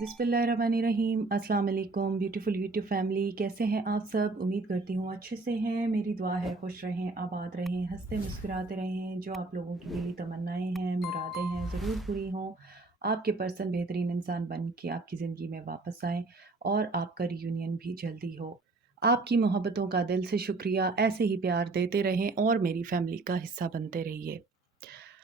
बिस्मिल्लाहिर्रहमानिर्रहीम। अस्सलाम वालेकुम ब्यूटीफुल यूट्यूब फैमिली, कैसे हैं आप सब? उम्मीद करती हूँ अच्छे से हैं। मेरी दुआ है खुश रहें, आबाद रहें, हंसते मुस्कुराते रहें। जो आप लोगों की दिली तमन्नाएं हैं, मुरादें हैं, ज़रूर पूरी हों। आपके पर्सन बेहतरीन इंसान बन के आपकी ज़िंदगी में वापस आएँ और आपका रियूनियन भी जल्दी हो। आपकी मोहब्बतों का दिल से शुक्रिया। ऐसे ही प्यार देते रहें और मेरी फैमिली का हिस्सा बनते रहिए।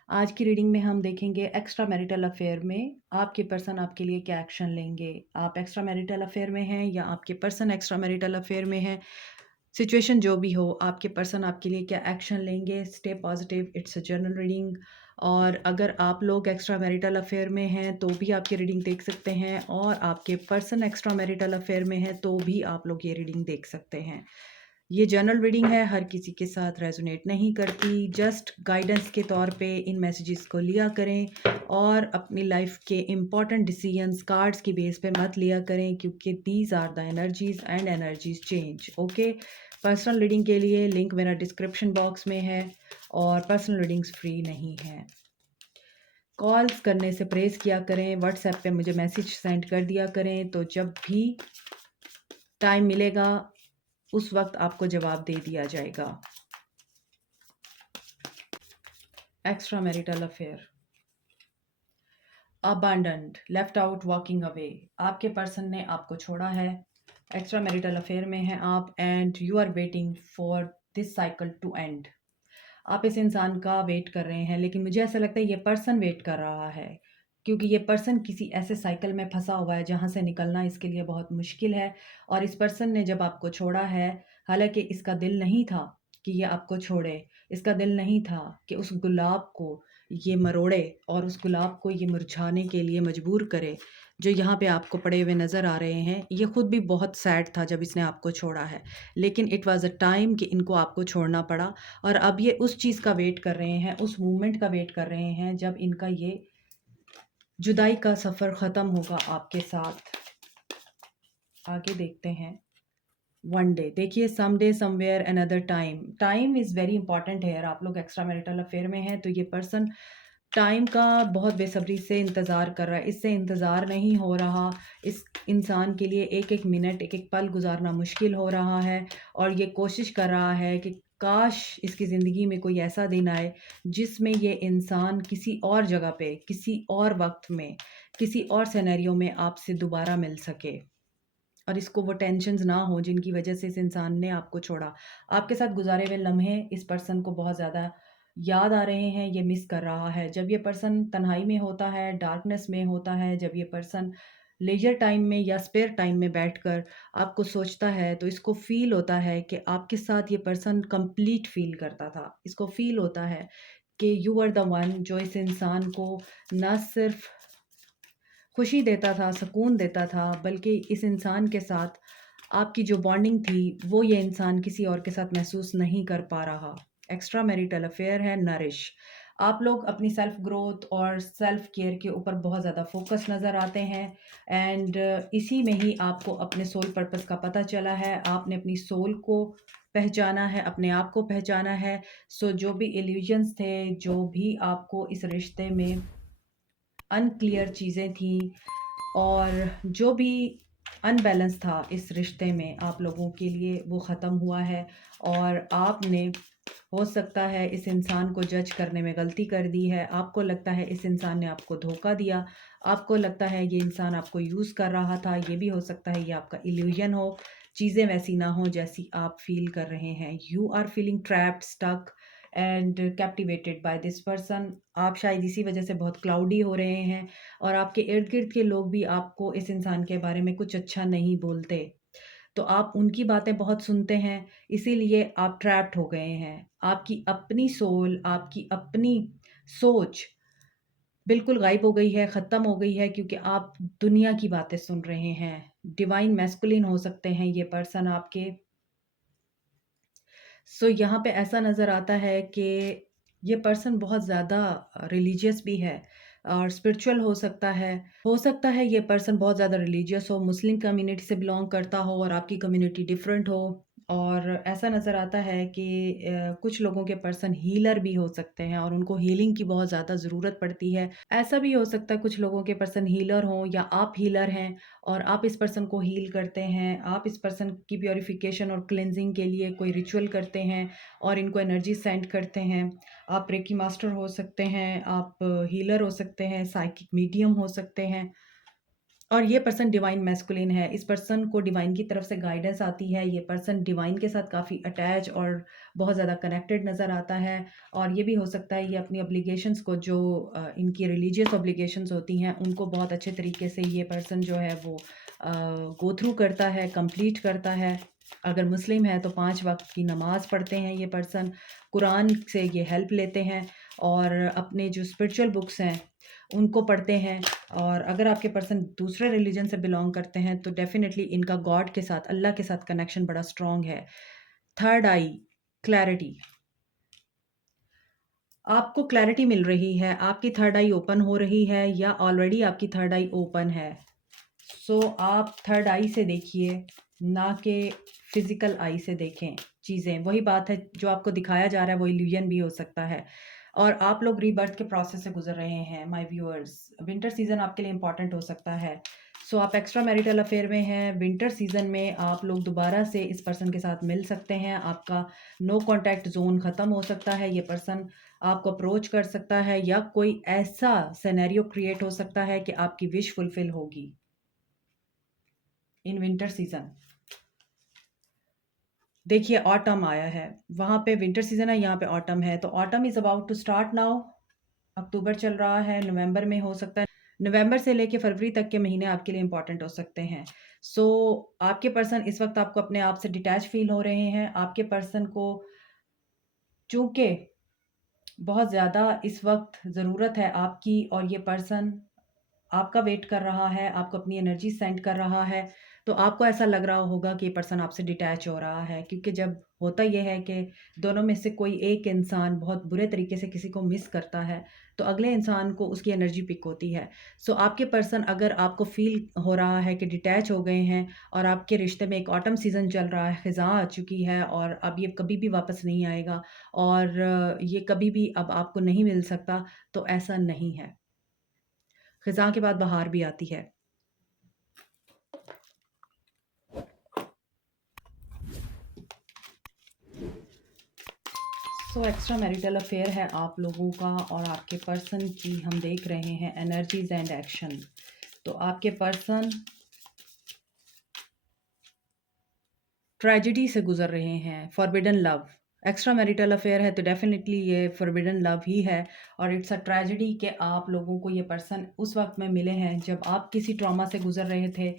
आज की रीडिंग में हम देखेंगे एक्स्ट्रा मैरिटल अफेयर में आपके पर्सन आपके लिए क्या एक्शन लेंगे। आप एक्स्ट्रा मैरिटल अफेयर में हैं या आपके पर्सन एक्स्ट्रा मैरिटल अफेयर में है, सिचुएशन जो भी हो, आपके पर्सन आपके लिए क्या एक्शन लेंगे। Stay positive, it's a general reading. और अगर आप लोग एक्स्ट्रा मैरिटल अफेयर में हैं तो भी आपकी रीडिंग देख सकते हैं, और आपके पर्सन एक्स्ट्रा मैरिटल अफेयर में है तो भी आप लोग ये रीडिंग देख सकते हैं। ये जनरल रीडिंग है, हर किसी के साथ रेजोनेट नहीं करती। जस्ट गाइडेंस के तौर पे इन मैसेजेस को लिया करें और अपनी लाइफ के इम्पॉर्टेंट डिसीजंस कार्ड्स की बेस पे मत लिया करें, क्योंकि these are the energies and energies change. Okay, personal reading के लिए लिंक मेरा डिस्क्रिप्शन बॉक्स में है और पर्सनल रीडिंग्स फ्री नहीं है। कॉल्स करने से परहेज़ किया करें, व्हाट्सएप पे मुझे मैसेज सेंड कर दिया करें, तो जब भी टाइम मिलेगा उस वक्त आपको जवाब दे दिया जाएगा। Extra marital affair, abandoned, left out, walking away. आपके पर्सन ने आपको छोड़ा है, एक्स्ट्रा मैरिटल अफेयर में हैं आप, and you are waiting for this cycle to end. आप इस इंसान का वेट कर रहे हैं, लेकिन मुझे ऐसा लगता है ये पर्सन वेट कर रहा है, क्योंकि ये पर्सन किसी ऐसे साइकिल में फंसा हुआ है जहाँ से निकलना इसके लिए बहुत मुश्किल है। और इस पर्सन ने जब आपको छोड़ा है, हालांकि इसका दिल नहीं था कि ये आपको छोड़े, इसका दिल नहीं था कि उस गुलाब को ये मरोड़े और उस गुलाब को ये मुरझाने के लिए मजबूर करे, जो यहाँ पे आपको पड़े हुए नज़र आ रहे हैं। ये खुद भी बहुत सैड था जब इसने आपको छोड़ा है, लेकिन इट वाज़ अ टाइम कि इनको आपको छोड़ना पड़ा। और अब ये उस चीज़ का वेट कर रहे हैं, उस मूवमेंट का वेट कर रहे हैं जब इनका ये जुदाई का सफ़र ख़त्म होगा आपके साथ। आगे देखते हैं। वन डे, देखिए, some day somewhere another time. Time is very important है। आप लोग एक्स्ट्रा मैरिटल अफेयर में हैं तो ये पर्सन टाइम का बहुत बेसब्री से इंतज़ार कर रहा है, इससे इंतज़ार नहीं हो रहा। इस इंसान के लिए एक एक मिनट, एक एक पल गुजारना मुश्किल हो रहा है, और ये कोशिश कर रहा है कि काश इसकी ज़िंदगी में कोई ऐसा दिन आए जिसमें ये इंसान किसी और जगह पे, किसी और वक्त में, किसी और सिनेरियो में आपसे दोबारा मिल सके, और इसको वो टेंशन्स ना हो जिनकी वजह से इस इंसान ने आपको छोड़ा। आपके साथ गुज़ारे हुए लम्हे इस पर्सन को बहुत ज़्यादा याद आ रहे हैं, ये मिस कर रहा है। जब ये पर्सन तन्हाई में होता है, डार्कनेस में होता है, जब ये पर्सन लेजर टाइम में या स्पेयर टाइम में बैठकर आपको सोचता है, तो इसको फ़ील होता है कि आपके साथ ये पर्सन कंप्लीट फ़ील करता था। इसको फ़ील होता है कि यू आर द वन जो इस इंसान को ना सिर्फ़ खुशी देता था, सुकून देता था, बल्कि इस इंसान के साथ आपकी जो बॉन्डिंग थी, वो ये इंसान किसी और के साथ महसूस नहीं कर पा रहा। एक्स्ट्रा मैरिटल अफेयर है नरिश। आप लोग अपनी सेल्फ ग्रोथ और सेल्फ केयर के ऊपर बहुत ज़्यादा फोकस नज़र आते हैं, एंड इसी में ही आपको अपने सोल पर्पस का पता चला है। आपने अपनी सोल को पहचाना है, अपने आप को पहचाना है। सो जो भी इल्यूजन्स थे, जो भी आपको इस रिश्ते में अनक्लियर चीज़ें थी, और जो भी अनबैलेंस था इस रिश्ते में आप लोगों के लिए, वो ख़त्म हुआ है। और आपने, हो सकता है, इस इंसान को जज करने में गलती कर दी है। आपको लगता है इस इंसान ने आपको धोखा दिया, आपको लगता है ये इंसान आपको यूज़ कर रहा था। ये भी हो सकता है ये आपका इल्यूजन हो, चीज़ें वैसी ना हो जैसी आप फील कर रहे हैं। You are feeling trapped, stuck and captivated by this person. आप शायद इसी वजह से बहुत क्लाउडी हो रहे हैं, और आपके इर्द गिर्द के लोग भी आपको इस इंसान के बारे में कुछ अच्छा नहीं बोलते, तो आप उनकी बातें बहुत सुनते हैं, इसीलिए आप ट्रैप्ड हो गए हैं। आपकी अपनी सोल, आपकी अपनी सोच बिल्कुल गायब हो गई है, ख़त्म हो गई है, क्योंकि आप दुनिया की बातें सुन रहे हैं। डिवाइन मैस्कुलिन हो सकते हैं ये पर्सन आपके। सो यहाँ पे ऐसा नज़र आता है कि ये पर्सन बहुत ज़्यादा रिलीजियस भी है और स्पिरिचुअल हो सकता है। हो सकता है ये पर्सन बहुत ज़्यादा रिलीजियस हो, मुस्लिम कम्युनिटी से बिलोंग करता हो और आपकी कम्युनिटी डिफरेंट हो। और ऐसा नज़र आता है कि कुछ लोगों के पर्सन हीलर भी हो सकते हैं और उनको हीलिंग की बहुत ज़्यादा ज़रूरत पड़ती है। ऐसा भी हो सकता है कुछ लोगों के पर्सन हीलर हों या आप हीलर हैं और आप इस पर्सन को हील करते हैं। आप इस पर्सन की प्यूरिफिकेशन और क्लींजिंग के लिए कोई रिचुअल करते हैं और इनको एनर्जी सेंड करते हैं। आप रेकी मास्टर हो सकते हैं, आप हीलर हो सकते हैं, साइकिक मीडियम हो सकते हैं। और ये पर्सन डिवाइन मैस्कुलिन है। इस पर्सन को डिवाइन की तरफ से गाइडेंस आती है। ये पर्सन डिवाइन के साथ काफ़ी अटैच और बहुत ज़्यादा कनेक्टेड नज़र आता है। और ये भी हो सकता है ये अपनी ऑब्लिगेशंस को जो इनकी रिलीजियस ऑब्लिगेशंस होती हैं उनको बहुत अच्छे तरीके से ये पर्सन जो है वो गो थ्रू करता है, कंप्लीट करता है। अगर मुस्लिम है तो 5 वक़्त की नमाज़ पढ़ते हैं ये पर्सन, कुरान से ये हेल्प लेते हैं और अपने जो स्पिरिचुअल बुक्स हैं उनको पढ़ते हैं। और अगर आपके पर्सन दूसरे रिलीजन से बिलॉन्ग करते हैं तो डेफ़िनेटली इनका गॉड के साथ, अल्लाह के साथ कनेक्शन बड़ा स्ट्रॉन्ग है। थर्ड आई, क्लैरिटी। आपको क्लैरिटी मिल रही है, आपकी थर्ड आई ओपन हो रही है या ऑलरेडी आपकी थर्ड आई ओपन है। सो आप थर्ड आई से देखिए, ना कि फिज़िकल आई से देखें चीज़ें। वही बात है, जो आपको दिखाया जा रहा है वो इल्यूजन भी हो सकता है। और आप लोग रीबर्थ के प्रोसेस से गुजर रहे हैं माय व्यूअर्स। विंटर सीज़न आपके लिए इम्पॉर्टेंट हो सकता है। सो आप एक्स्ट्रा मैरिटल अफेयर में हैं। विंटर सीज़न में आप लोग दोबारा से इस पर्सन के साथ मिल सकते हैं। आपका नो कॉन्टैक्ट ज़ोन ख़त्म हो सकता है। ये पर्सन आपको अप्रोच कर सकता है या कोई ऐसा सिनेरियो क्रिएट हो सकता है कि आपकी विश फुलफ़िल होगी इन विंटर सीज़न। देखिए ऑटम आया है, वहाँ पे विंटर सीज़न है, यहाँ पे ऑटम है। तो autumn is about to start now. October चल रहा है, नवंबर में हो सकता है। नवंबर से लेके फरवरी तक के महीने आपके लिए इम्पोर्टेंट हो सकते हैं। सो आपके पर्सन इस वक़्त आपको अपने आप से डिटैच फ़ील हो रहे हैं। आपके पर्सन को चूँकि बहुत ज़्यादा इस वक़्त ज़रूरत है आपकी और ये पर्सन आपका वेट कर रहा है, आपको अपनी एनर्जी सेंड कर रहा है, तो आपको ऐसा लग रहा होगा कि ये पर्सन आपसे डिटैच हो रहा है। क्योंकि जब होता ये है कि दोनों में से कोई एक इंसान बहुत बुरे तरीके से किसी को मिस करता है, तो अगले इंसान को उसकी एनर्जी पिक होती है। सो आपके पर्सन अगर आपको फ़ील हो रहा है कि डिटैच हो गए हैं और आपके रिश्ते में एक ऑटम सीज़न चल रहा है, ख़िज़ां आ चुकी है और अब ये कभी भी वापस नहीं आएगा और ये कभी भी अब आपको नहीं मिल सकता, तो ऐसा नहीं है। ख़िज़ां के बाद बहार भी आती है। सो एक्स्ट्रा मैरिटल अफेयर है आप लोगों का और आपके पर्सन की हम देख रहे हैं एनर्जीज एंड एक्शन। तो आपके पर्सन ट्रेजेडी से गुजर रहे हैं, forbidden love. Extra marital affair है तो डेफिनेटली ये फॉरबिडन लव ही है और इट्स अ ट्रेजेडी कि आप लोगों को ये पर्सन उस वक्त में मिले हैं जब आप किसी ट्रॉमा से गुजर रहे थे।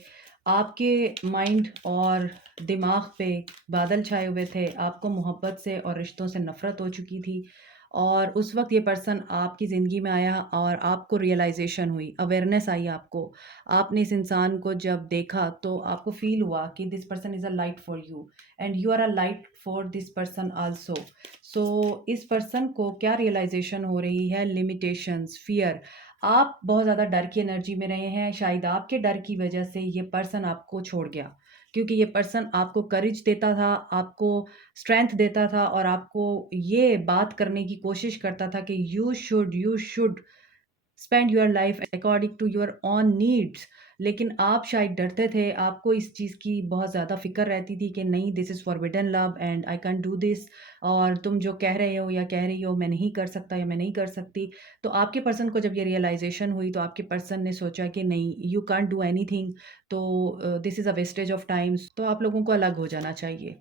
आपके माइंड और दिमाग पे बादल छाए हुए थे, आपको मोहब्बत से और रिश्तों से नफ़रत हो चुकी थी और उस वक्त ये पर्सन आपकी ज़िंदगी में आया और आपको रियलाइजेशन हुई, अवेयरनेस आई आपको। आपने इस इंसान को जब देखा तो आपको फ़ील हुआ कि this person is a light for you and you are a light for this person also. So इस पर्सन को क्या रियलाइजेशन हो रही है, लिमिटेशंस, फ़ियर। आप बहुत ज़्यादा डर की एनर्जी में रहे हैं, शायद आपके डर की वजह से ये पर्सन आपको छोड़ गया। क्योंकि ये पर्सन आपको करेज देता था, आपको स्ट्रेंथ देता था और आपको ये बात करने की कोशिश करता था कि you should spend your life according to your own needs. लेकिन आप शायद डरते थे, आपको इस चीज़ की बहुत ज़्यादा फ़िक्र रहती थी कि नहीं, this is forbidden love and I can't do this. और तुम जो कह रहे हो या कह रही हो मैं नहीं कर सकता या मैं नहीं कर सकती। तो आपके पर्सन को जब ये रियलाइजेशन हुई तो आपके पर्सन ने सोचा कि नहीं, यू कांट डू एनीथिंग। तो this is a wastage of times, तो आप लोगों को अलग हो जाना चाहिए।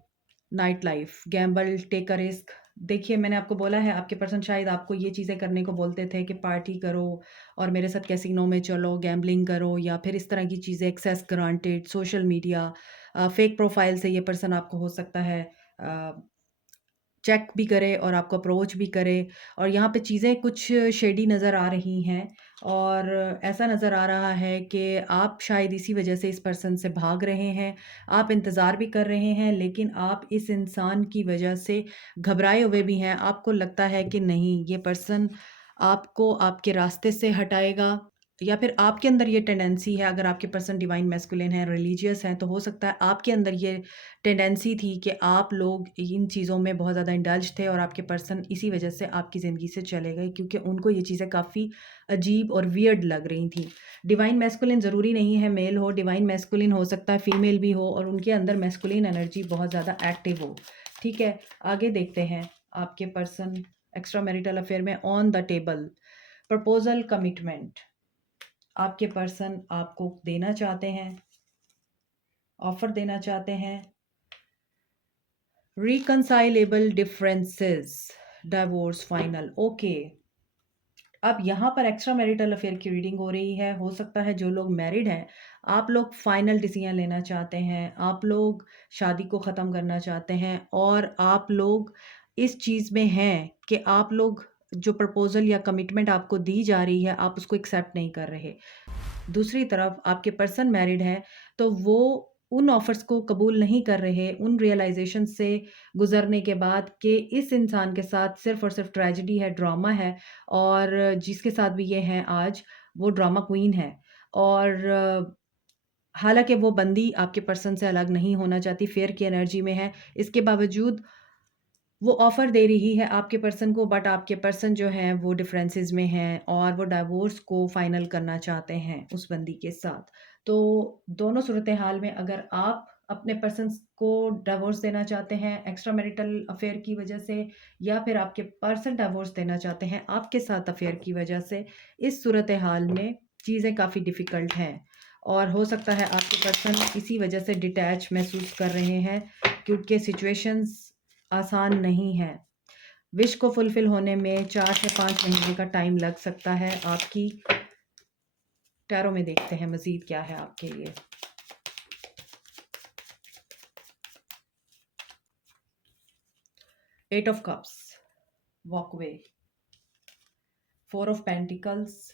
Night life, gamble, take a risk. देखिए मैंने आपको बोला है आपके पर्सन शायद आपको ये चीज़ें करने को बोलते थे कि पार्टी करो और मेरे साथ कैसीनो में चलो, गैम्बलिंग करो या फिर इस तरह की चीज़ें, access granted, social media, fake profile से ये पर्सन आपको हो सकता है अ, चेक भी करे और आपको अप्रोच भी करे। और यहाँ पे चीज़ें कुछ शेडी नज़र आ रही हैं और ऐसा नज़र आ रहा है कि आप शायद इसी वजह से इस पर्सन से भाग रहे हैं। आप इंतज़ार भी कर रहे हैं लेकिन आप इस इंसान की वजह से घबराए हुए भी हैं। आपको लगता है कि नहीं, ये पर्सन आपको आपके रास्ते से हटाएगा या फिर आपके अंदर ये टेंडेंसी है, अगर आपके पर्सन डिवाइन मैस्कुलिन है, रिलीजियस हैं, तो हो सकता है आपके अंदर ये टेंडेंसी थी कि आप लोग इन चीज़ों में बहुत ज़्यादा इंडल्ज थे और आपके पर्सन इसी वजह से आपकी ज़िंदगी से चले गए क्योंकि उनको ये चीज़ें काफ़ी अजीब और वियर्ड लग रही थी। डिवाइन मैस्कुलिन ज़रूरी नहीं है मेल हो, डिवाइन मैस्कुलिन हो सकता है फीमेल भी हो और उनके अंदर मैस्कुलिन एनर्जी बहुत ज़्यादा एक्टिव हो। ठीक है, आगे देखते हैं आपके पर्सन एक्स्ट्रा मैरिटल अफेयर में on the table proposal commitment आपके पर्सन आपको देना चाहते हैं, ऑफर देना चाहते हैं। रिकंसाइलेबल डिफरेंसेस, डिवोर्स फाइनल, ओके। अब यहाँ पर एक्स्ट्रा मैरिटल अफेयर की रीडिंग हो रही है। हो सकता है जो लोग मैरिड हैं, आप लोग फाइनल डिसीजन लेना चाहते हैं, आप लोग शादी को ख़त्म करना चाहते हैं और आप लोग इस चीज़ में हैं कि आप लोग जो प्रपोजल या कमिटमेंट आपको दी जा रही है, आप उसको एक्सेप्ट नहीं कर रहे। दूसरी तरफ आपके पर्सन मैरिड हैं, तो वो उन ऑफ़र्स को कबूल नहीं कर रहे, उन रियलाइज़ेशन से गुज़रने के बाद कि इस इंसान के साथ सिर्फ़ और सिर्फ़ ट्रेजेडी है, ड्रामा है और जिसके साथ भी ये हैं आज, वो ड्रामा क्वीन है। और हालाँकि वो बंदी आपके पर्सन से अलग नहीं होना चाहती, फ़ेयर की एनर्जी में है। इसके बावजूद वो ऑफ़र दे रही है आपके पर्सन को, बट आपके पर्सन जो हैं वो डिफरेंसेस में हैं और वो डिवोर्स को फ़ाइनल करना चाहते हैं उस बंदी के साथ। तो दोनों सूरत हाल में अगर आप अपने पर्सन्स को डिवोर्स देना चाहते हैं एक्स्ट्रा मैरिटल अफेयर की वजह से या फिर आपके पर्सन डिवोर्स देना चाहते हैं आपके साथ अफेयर की वजह से, इस सूरत हाल में चीज़ें काफ़ी डिफ़िकल्ट हैं और हो सकता है आपके पर्सन इसी वजह से डिटैच महसूस कर रहे हैं क्योंकि सिचुएशंस आसान नहीं है। विश को फुलफ़िल होने में 4 से 5 महीने का टाइम लग सकता है। आपकी टैरो में देखते हैं मज़ीद क्या है आपके लिए। Eight of cups, walk away, 4 of pentacles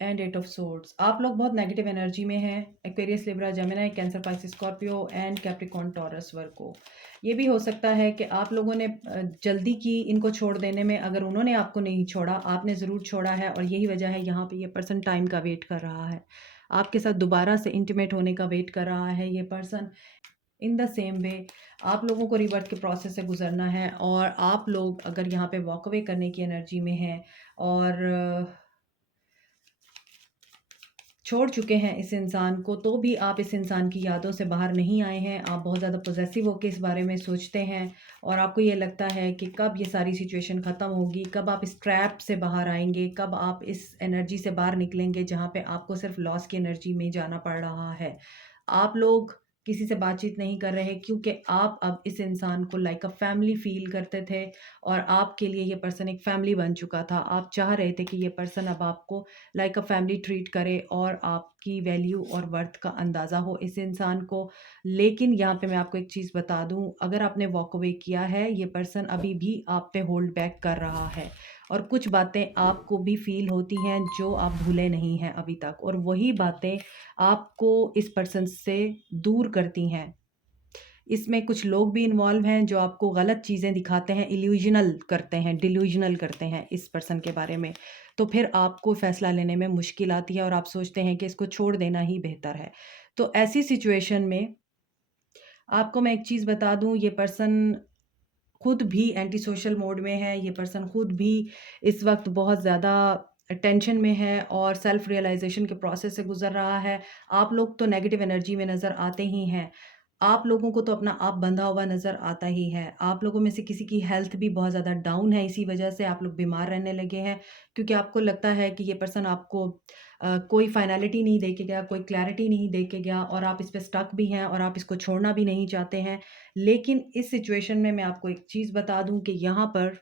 and 8 of swords. आप लोग बहुत नेगेटिव एनर्जी में हैं। Aquarius, Libra, Gemini, Cancer, Pisces, Scorpio and Capricorn, Taurus, Virgo. ये भी हो सकता है कि आप लोगों ने जल्दी की इनको छोड़ देने में। अगर उन्होंने आपको नहीं छोड़ा, आपने ज़रूर छोड़ा है और यही वजह है यहाँ पे ये पर्सन टाइम का वेट कर रहा है। आपके साथ दोबारा से इंटीमेट होने का वेट कर रहा है ये person. In the same way आप लोगों को रिबर्थ के प्रोसेस से गुजरना है और आप लोग अगर यहाँ पे वॉक अवे करने की एनर्जी में हैं और छोड़ चुके हैं इस इंसान को, तो भी आप इस इंसान की यादों से बाहर नहीं आए हैं। आप बहुत ज़्यादा पॉसेसिव होकर इस बारे में सोचते हैं और आपको ये लगता है कि कब ये सारी सिचुएशन ख़त्म होगी, कब आप इस ट्रैप से बाहर आएँगे, कब आप इस एनर्जी से बाहर निकलेंगे जहाँ पे आपको सिर्फ़ लॉस की एनर्जी में जाना पड़ रहा है। आप लोग किसी से बातचीत नहीं कर रहे क्योंकि आप अब इस इंसान को लाइक अ फैमिली फ़ील करते थे और आपके लिए ये पर्सन एक फैमिली बन चुका था। आप चाह रहे थे कि ये पर्सन अब आपको लाइक अ फैमिली ट्रीट करे और आपकी वैल्यू और वर्थ का अंदाज़ा हो इस इंसान को। लेकिन यहाँ पे मैं आपको एक चीज़ बता दूँ, अगर आपने वॉक अवे किया है, ये पर्सन अभी भी आप पे होल्ड बैक कर रहा है और कुछ बातें आपको भी फ़ील होती हैं जो आप भूले नहीं हैं अभी तक और वही बातें आपको इस पर्सन से दूर करती हैं। इसमें कुछ लोग भी इन्वॉल्व हैं जो आपको गलत चीज़ें दिखाते हैं, इल्यूज़नल करते हैं, डिल्यूज़नल करते हैं इस पर्सन के बारे में। तो फिर आपको फ़ैसला लेने में मुश्किल आती है और आप सोचते हैं कि इसको छोड़ देना ही बेहतर है। तो ऐसी सिचुएशन में आपको मैं एक चीज़ बता दूँ, ये पर्सन खुद भी एंटी सोशल मोड में है, ये पर्सन खुद भी इस वक़्त बहुत ज़्यादा टेंशन में है और सेल्फ रियलाइज़ेशन के प्रोसेस से गुज़र रहा है। आप लोग तो नेगेटिव एनर्जी में नज़र आते ही हैं। आप लोगों को तो अपना आप बंधा हुआ नज़र आता ही है। आप लोगों में से किसी की हेल्थ भी बहुत ज़्यादा डाउन है, इसी वजह से आप लोग बीमार रहने लगे हैं क्योंकि आपको लगता है कि ये पर्सन आपको कोई फ़ाइनैलिटी नहीं दे के गया, कोई क्लैरिटी नहीं दे के गया और आप इस पे स्टक भी हैं और आप इसको छोड़ना भी नहीं चाहते हैं। लेकिन इस सिचुएशन में मैं आपको एक चीज़ बता दूँ कि यहाँ पर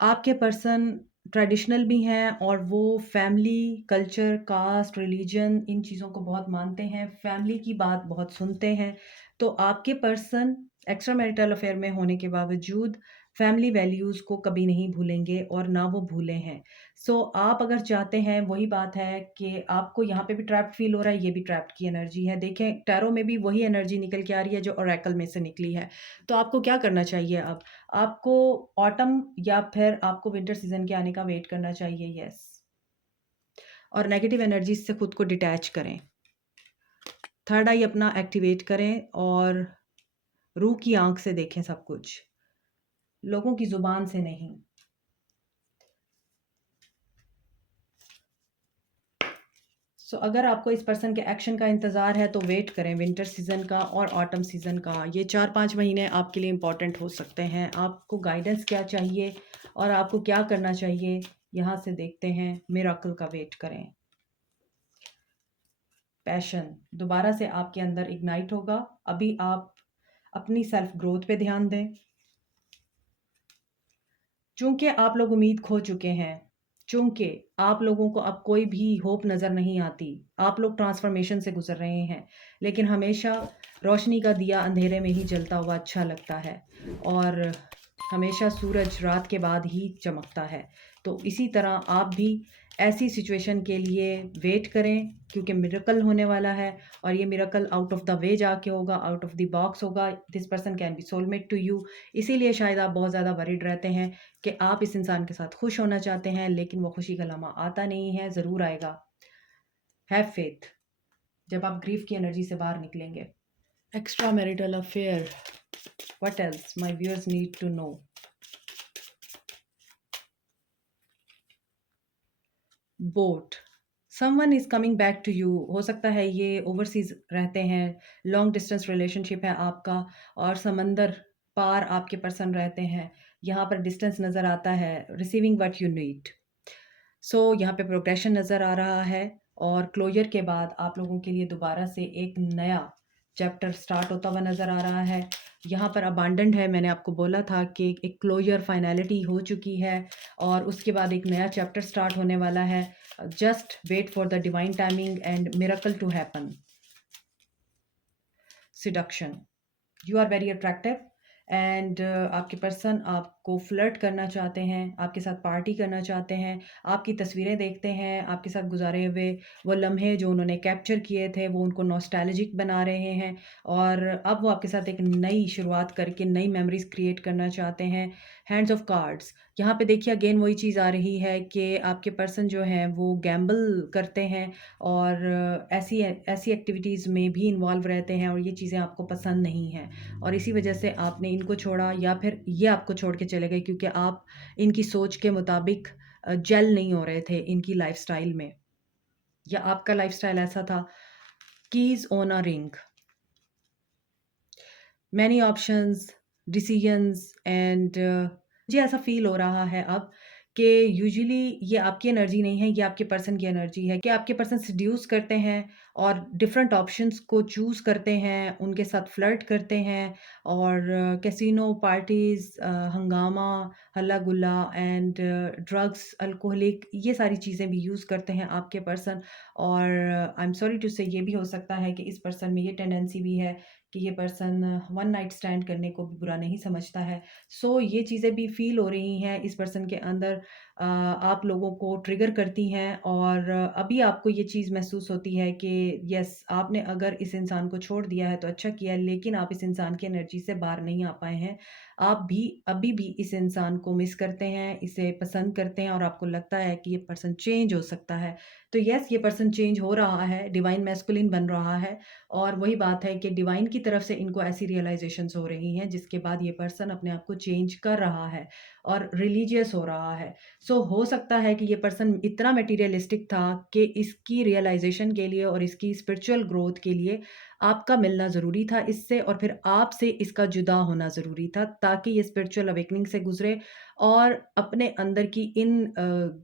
आपके पर्सन ट्रेडिशनल भी हैं और वो फैमिली, कल्चर, कास्ट, रिलीजन इन चीज़ों को बहुत मानते हैं, फैमिली की बात बहुत सुनते हैं। तो आपके पर्सन एक्स्ट्रा मैरिटल अफेयर में होने के बावजूद फैमिली वैल्यूज़ को कभी नहीं भूलेंगे और ना वो भूले हैं। सो आप अगर चाहते हैं, वही बात है कि आपको यहाँ पे भी ट्रैप्ड फ़ील हो रहा है, ये भी ट्रैप्ड की एनर्जी है। देखें, टैरो में भी वही एनर्जी निकल के आ रही है जो ओरेकल में से निकली है। तो आपको क्या करना चाहिए अब? आपको ऑटम या फिर आपको विंटर सीज़न के आने का वेट करना चाहिए, येस। और नेगेटिव एनर्जीज़ से खुद को डिटैच करें। थर्ड आई अपना एक्टिवेट करें और रूह की आँख से देखें सब कुछ, लोगों की ज़ुबान से नहीं। अगर आपको इस पर्सन के एक्शन का इंतज़ार है तो वेट करें विंटर सीज़न का और ऑटम सीज़न का। ये 4-5 महीने आपके लिए इम्पॉर्टेंट हो सकते हैं। आपको गाइडेंस क्या चाहिए और आपको क्या करना चाहिए, यहाँ से देखते हैं। मिरेकल का वेट करें। पैशन दोबारा से आपके अंदर इग्नाइट होगा। अभी आप अपनी सेल्फ ग्रोथ पे ध्यान दें। चूँकि आप लोग उम्मीद खो चुके हैं, चूँकि आप लोगों को अब कोई भी होप नज़र नहीं आती, आप लोग ट्रांसफ़ॉर्मेशन से गुज़र रहे हैं, लेकिन हमेशा रोशनी का दिया अंधेरे में ही जलता हुआ अच्छा लगता है और हमेशा सूरज रात के बाद ही चमकता है। तो इसी तरह आप भी ऐसी सिचुएशन के लिए वेट करें, क्योंकि मिरेकल होने वाला है और ये miracle out of the way जाके होगा, आउट ऑफ द बॉक्स होगा। This person can be soulmate to you. इसीलिए शायद आप बहुत ज़्यादा वरीड रहते हैं कि आप इस इंसान के साथ खुश होना चाहते हैं, लेकिन वो खुशी का लम्हा आता नहीं है, ज़रूर आएगा। हैव फेथ, जब आप ग्रीफ की एनर्जी से बाहर निकलेंगे। Extra marital affair, what else my viewers need to know. Boat, someone is coming back to you. हो सकता है ये ओवरसीज रहते हैं, लॉन्ग डिस्टेंस रिलेशनशिप है आपका और समंदर पार आपके पर्सन रहते हैं। यहाँ पर डिस्टेंस नज़र आता है, रिसीविंग व्हाट यू नीड। यहाँ पे प्रोग्रेशन नज़र आ रहा है और क्लोजर के बाद आप लोगों के लिए दोबारा से एक नया चैप्टर स्टार्ट होता हुआ नज़र आ रहा है। यहाँ पर अबांडेंट है, मैंने आपको बोला था कि एक क्लोजर फाइनलिटी हो चुकी है और उसके बाद एक नया चैप्टर स्टार्ट होने वाला है। Just wait for the divine timing and miracle to happen. Seduction, you are very attractive and आपके पर्सन आपको फ्लर्ट करना चाहते हैं, आपके साथ पार्टी करना चाहते हैं, आपकी तस्वीरें देखते हैं, आपके साथ गुजारे हुए वो लम्हे जो उन्होंने कैप्चर किए थे वो उनको नॉस्टैल्जिक बना रहे हैं और अब वो आपके साथ एक नई शुरुआत करके नई मेमोरीज क्रिएट करना चाहते हैं। हैंड्स ऑफ कार्ड्स, यहाँ पे देखिए अगेन वही चीज़ आ रही है कि आपके पर्सन जो हैं वो गैम्बल करते हैं और ऐसी ऐसी एक्टिविटीज़ में भी इन्वॉल्व रहते हैं और ये चीज़ें आपको पसंद नहीं हैं और इसी वजह से आपने इनको छोड़ा या फिर ये आपको छोड़ के चले गए, क्योंकि आप इनकी सोच के मुताबिक जेल नहीं हो रहे थे इनकी लाइफस्टाइल में, या आपका लाइफस्टाइल ऐसा था। Keys on a ring, many options, decisions and मुझे ऐसा फील हो रहा है अब कि यूजुअली ये आपकी एनर्जी नहीं है, ये आपके पर्सन की एनर्जी है कि आपके पर्सन सेड्यूस करते हैं और डिफरेंट ऑप्शंस को चूज़ करते हैं, उनके साथ फ्लर्ट करते हैं और कैसीनो पार्टीज़, हंगामा, हल्ला गुल्ला एंड ड्रग्स, अल्कोहलिक, ये सारी चीज़ें भी यूज़ करते हैं आपके पर्सन। और आई एम सॉरी टू से ये भी हो सकता है कि इस पर्सन में ये टेंडेंसी भी है कि ये पर्सन वन नाइट स्टैंड करने को भी बुरा नहीं समझता है। ये चीज़ें भी फ़ील हो रही हैं इस पर्सन के अंदर, आप लोगों को ट्रिगर करती हैं और अभी आपको ये चीज़ महसूस होती है कि यस, आपने अगर इस इंसान को छोड़ दिया है तो अच्छा किया है, लेकिन आप इस इंसान की एनर्जी से बाहर नहीं आ पाए हैं। आप भी अभी भी इस इंसान को मिस करते हैं, इसे पसंद करते हैं और आपको लगता है कि ये पर्सन चेंज हो सकता है। तो यस, ये पर्सन चेंज हो रहा है, डिवाइन मैस्कुलिन बन रहा है और वही बात है कि डिवाइन की तरफ से इनको ऐसी रियलाइज़ेशंस हो रही हैं जिसके बाद ये पर्सन अपने आप को चेंज कर रहा है और रिलीजियस हो रहा है। हो सकता है कि ये पर्सन इतना मटेरियलिस्टिक था कि इसकी रियलाइज़ेशन के लिए और इसकी स्पिरिचुअल ग्रोथ के लिए आपका मिलना ज़रूरी था इससे और फिर आपसे इसका जुदा होना ज़रूरी था, ताकि ये स्पिरिचुअल अवेकनिंग से गुज़रे और अपने अंदर की इन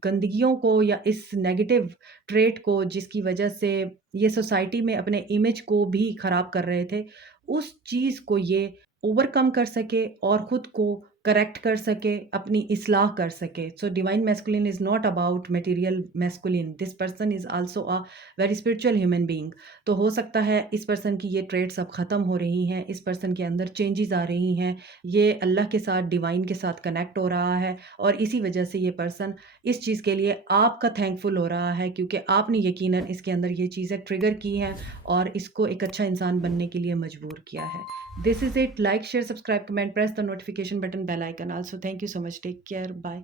गंदगियों को या इस नेगेटिव ट्रेट को जिसकी वजह से ये सोसाइटी में अपने इमेज को भी खराब कर रहे थे, उस चीज़ को ये ओवरकम कर सके और खुद को करेक्ट कर सके, अपनी इस्लाह कर सके। So divine masculine is not about material masculine, this person is also a very spiritual human being. तो हो सकता है इस पर्सन की ये ट्रेड्स अब ख़त्म हो रही हैं, इस पर्सन के अंदर चेंजेस आ रही हैं, ये अल्लाह के साथ, डिवाइन के साथ कनेक्ट हो रहा है और इसी वजह से ये पर्सन इस चीज़ के लिए आपका थैंकफुल हो रहा है, क्योंकि आपने यकीनन इसके अंदर ये चीज़ें ट्रिगर की हैं और इसको एक अच्छा इंसान बनने के लिए मजबूर किया है। This is it. Like, share, subscribe, comment, press the notification button, bell icon. Also, thank you so much. Take care. Bye.